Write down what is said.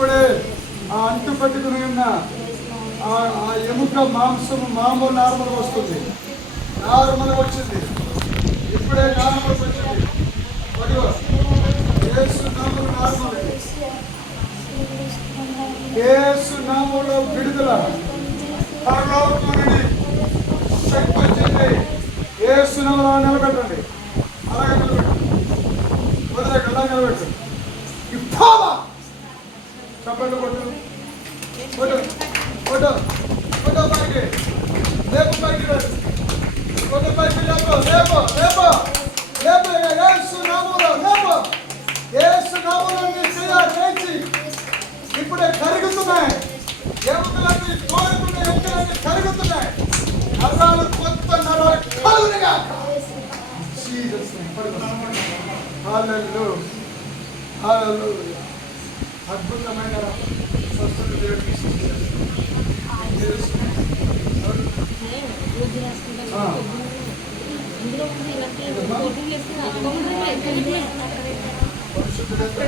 ఇప్పుడే ఆ అంటు పెట్టుకుని ఉన్న ఆ ఎముక మాంసము మామూలు నార్మల్ వస్తుంది. నార్మల్ వచ్చింది. ఇప్పుడే నార్మల్ వచ్చింది. యేసు నామములో నార్మల్. యేసు నామములో విడుదల. పరలోకము నుండి శక్తి వచ్చింది. యేసు నామములో నిలబెట్టండి. అలాగే నిలబెట్టండి. వదిలేక అలా నిలబెట్టు. ఇప్పావా చప్పట్లు కొట్టు. కొట్టు కొట్టు కొట్టు. పైకి లేపు. పైకి కొట్టు. పైకి లేపు. లేపు లేపు లేపు. యేసు నామములో లేపు. యేసు నామములో నీ చేయించి ఇప్పుడే కరుగుతున్నాయి. ఎముకలన్నీ కోరుకునే ఎముకలన్నీ కరుగుతున్నాయి. నరాలు కొత్త నరాలు కలుగునిగా. Jesus name. హల్లెలూయా హల్లెలూయా. అద్భుతమైన స్వస్థత దేవుడికి స్తుతించండి. పరిశుద్ధుడైన